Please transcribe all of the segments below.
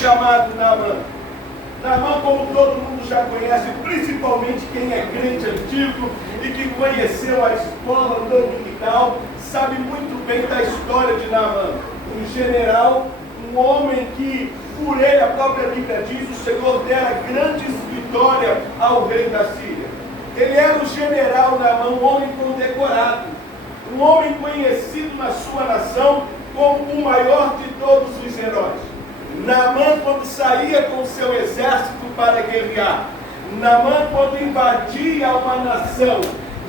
chamado Naamã. Naamã, como todo mundo já conhece, principalmente quem é crente antigo e que conheceu a escola dominical, sabe muito bem da história de Naamã. Um general, um homem que, por ele, a própria Bíblia diz, o Senhor dera grandes vitórias ao rei da Síria. Ele era um general Naamã, um homem condecorado, um homem conhecido na sua nação como o maior de todos os heróis. Naamã, quando saía com seu exército para guerrear, Naamã, quando invadia uma nação,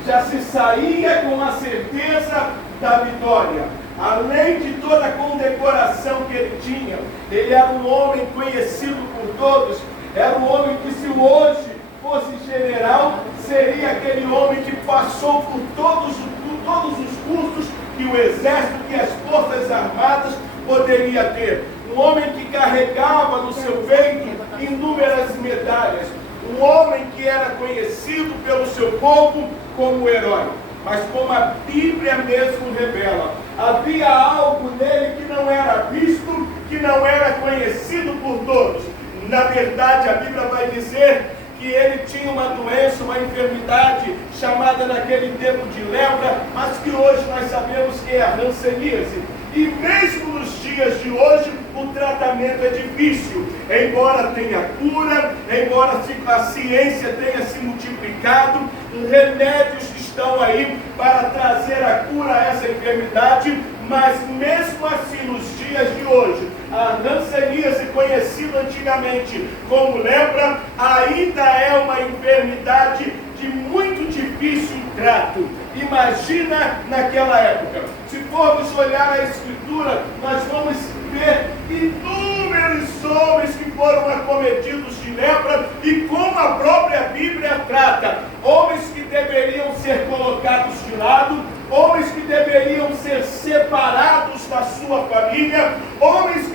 já se saía com a certeza da vitória. Além de toda a condecoração que ele tinha, ele era um homem conhecido por todos, era um homem que, se hoje fosse general, seria aquele homem que passou por todos os cursos que o exército, que as forças armadas poderia ter. Um homem que carregava no seu peito inúmeras medalhas. Um homem que era conhecido pelo seu povo como herói. Mas como a Bíblia mesmo revela, havia algo nele que não era visto, que não era conhecido por todos. Na verdade, a Bíblia vai dizer que ele tinha uma doença, uma enfermidade chamada naquele tempo de lepra, mas que hoje nós sabemos que é a hanseníase. E mesmo nos dias de hoje, o tratamento é difícil. Embora tenha cura, embora a ciência tenha se multiplicado, remédios estão aí para trazer a cura a essa enfermidade, mas mesmo assim, nos dias de hoje, a hanseníase, conhecida antigamente como lepra, ainda é uma enfermidade de muito difícil trato. Imagina naquela época. Se formos olhar a Escritura, nós vamos ver inúmeros homens que foram acometidos de lepra e como a própria Bíblia trata. Homens que deveriam ser colocados de lado, homens que deveriam ser separados da sua família, homens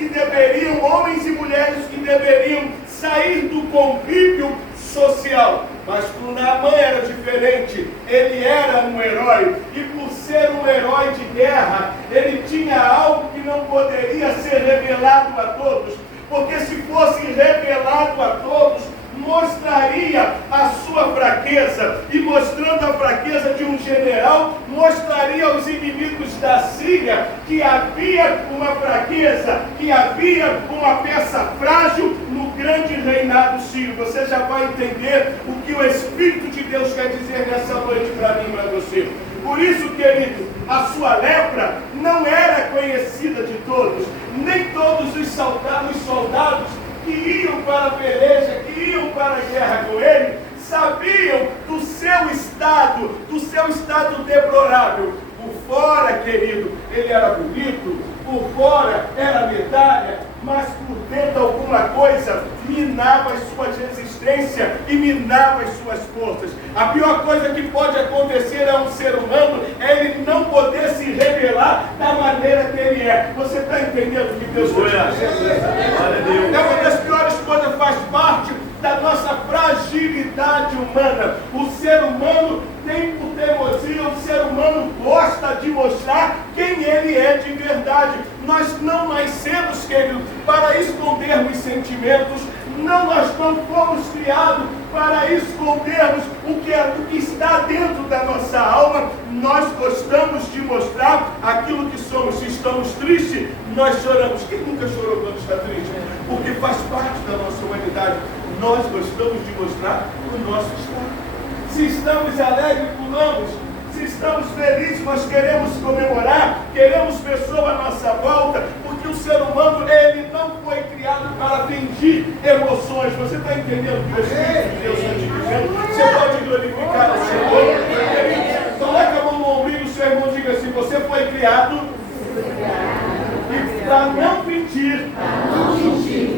e mulheres que deveriam sair do convívio social. Mas o Naamã era diferente, ele era um herói, e por ser um herói de guerra, ele tinha algo que não poderia ser revelado a todos, porque se fosse revelado a todos, mostraria a sua fraqueza, e mostrando a fraqueza de um general, mostraria aos inimigos da Síria que havia uma fraqueza, que havia uma peça frágil no grande reinado sírio. Você já vai entender o que o Espírito de Deus quer dizer nessa noite para mim e para você. Por isso, querido, a sua lepra não era conhecida de todos, nem todos os soldados que iam para a peleja, que iam para a guerra com ele, sabiam do seu estado deplorável. Por fora, querido, ele era bonito, por fora era medalha, mas por dentro alguma coisa minava a sua resistência e minava as suas forças. A pior coisa que pode acontecer a um ser humano é ele não poder se revelar da maneira que ele é. Você está entendendo o que Deus está dizendo? É uma das piores coisas, faz parte da nossa fragilidade humana. O ser humano tem por teimosia, o ser humano gosta de mostrar quem ele é de verdade. Nós não nascemos, querido, para escondermos sentimentos. Nós não fomos criados para escondermos o que está dentro da nossa alma. Nós gostamos de mostrar aquilo que somos. Se estamos tristes, nós choramos. Quem nunca chorou quando está triste? Porque faz parte da nossa humanidade. Nós gostamos de mostrar o nosso estado. Se estamos alegres, pulamos. Se estamos felizes, nós queremos comemorar, queremos pessoas à nossa volta, porque o ser humano, ele não foi criado para fingir emoções. Você está entendendo o que o Espírito de Deus está te dizendo? Você pode glorificar o Senhor? Coloca a mão no ombro do seu irmão e diga assim: você foi criado para não fingir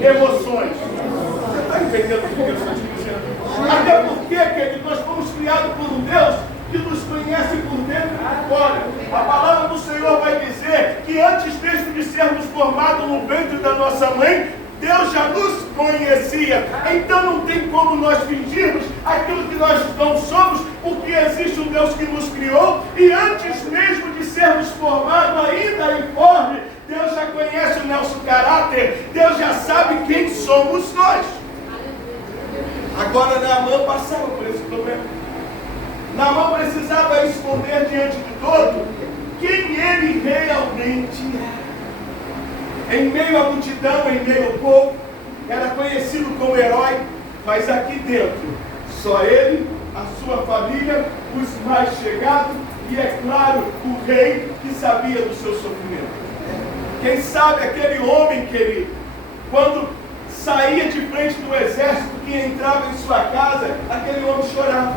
emoções. Você está entendendo o que Deus está te dizendo? Até porque, querido, nós fomos criados por um Deus que nos conhece por dentro e por fora. A palavra do Senhor vai dizer que antes mesmo de sermos formados no ventre da nossa mãe, Deus já nos conhecia. Então não tem como nós fingirmos aquilo que nós não somos, porque existe um Deus que nos criou, e antes mesmo de sermos formados ainda informe, Deus já conhece o nosso caráter, Deus já sabe quem somos nós. Agora Naamã passava por esse problema. Naamã precisava esconder diante de todo quem ele realmente era. Em meio à multidão, em meio ao povo, era conhecido como herói, mas aqui dentro, só ele, a sua família, os mais chegados e, é claro, o rei que sabia do seu sofrimento. Quem sabe aquele homem, querido, quando saía de frente do exército que entrava em sua casa, aquele homem chorava.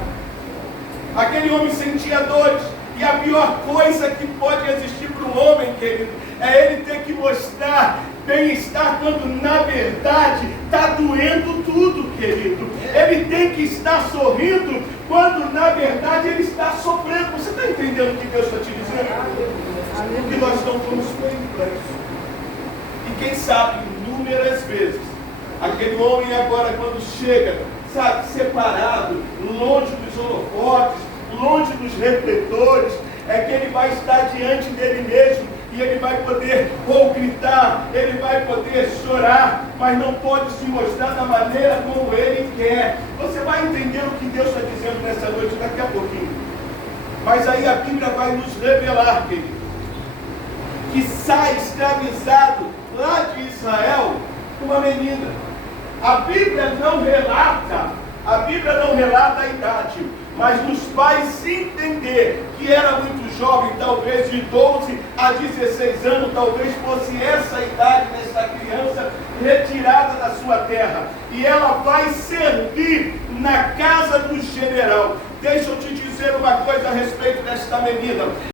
Aquele homem sentia dores. E a pior coisa que pode existir para um homem, querido, é ele ter que mostrar bem-estar quando na verdade está doendo tudo, querido. Ele tem que estar sorrindo quando na verdade ele está sofrendo. Você está entendendo o que Deus está te dizendo? Porque nós não fomos feitos para isso. E quem sabe, inúmeras vezes, aquele homem agora quando chega, sabe, separado, longe dos holofotes, longe dos refletores, é que ele vai estar diante dele mesmo e ele vai poder ou gritar, ele vai poder chorar, mas não pode se mostrar da maneira como ele quer. Você vai entender o que Deus está dizendo nessa noite daqui a pouquinho. Mas aí a Bíblia vai nos revelar, querido, que sai escravizado lá de Israel uma menina. A Bíblia não relata a idade, mas nos faz entender que era muito jovem, talvez de 12 a 16 anos, talvez fosse essa a idade dessa criança retirada da sua terra. E ela vai servir na casa do general. Deixa eu te dizer uma coisa a respeito desta menina.